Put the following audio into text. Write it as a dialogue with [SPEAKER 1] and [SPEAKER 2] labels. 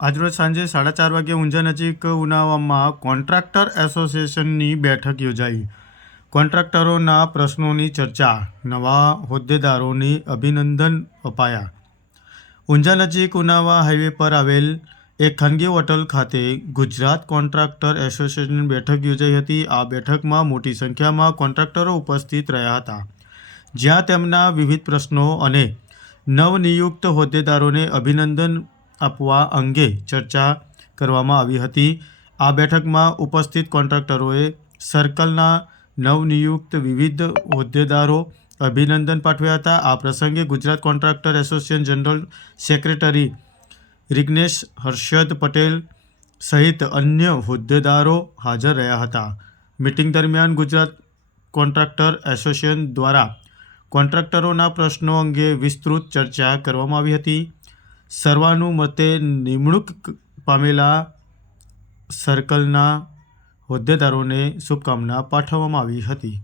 [SPEAKER 1] આજરોજ સાંજે સાડા ચાર વાગે ઊંઝા નજીક ઉનાવામાં કોન્ટ્રાક્ટર એસોસિએશનની બેઠક યોજાઈ. કોન્ટ્રાક્ટરોના પ્રશ્નોની ચર્ચા, નવા હોદ્દેદારોની અભિનંદન અપાયા. ઊંઝા નજીક ઉનાવા હાઈવે પર આવેલ એક ખાનગી હોટલ ખાતે ગુજરાત કોન્ટ્રાક્ટર એસોસિએશનની બેઠક યોજાઈ હતી. આ બેઠકમાં મોટી સંખ્યામાં કોન્ટ્રાક્ટરો ઉપસ્થિત રહ્યા હતા. જ્યાં તેમના વિવિધ પ્રશ્નો અને નવનિયુક્ત હોદ્દેદારોને અભિનંદન આપવા અંગે ચર્ચા કરવામાં આવી હતી. આ બેઠકમાં ઉપસ્થિત કોન્ટ્રાક્ટરોએ સર્કલના નવનિયુક્ત વિવિધ હોદ્દેદારો અભિનંદન પાઠવ્યા હતા. આ પ્રસંગે Gujarat contractor association general secretary Rignesh Harshad Patel સહિત અન્ય હોદ્દેદારો હાજર રહ્યા હતા. મિટિંગ દરમિયાન ગુજરાત કોન્ટ્રાક્ટર એસોસિએશન દ્વારા કોન્ટ્રાક્ટરોના પ્રશ્નો અંગે વિસ્તૃત ચર્ચા કરવામાં આવી હતી. સર્વાનુમતે નિમણૂક પામેલા સર્કલના હોદ્દેદારોને શુભકામના પાઠવવામાં આવી હતી.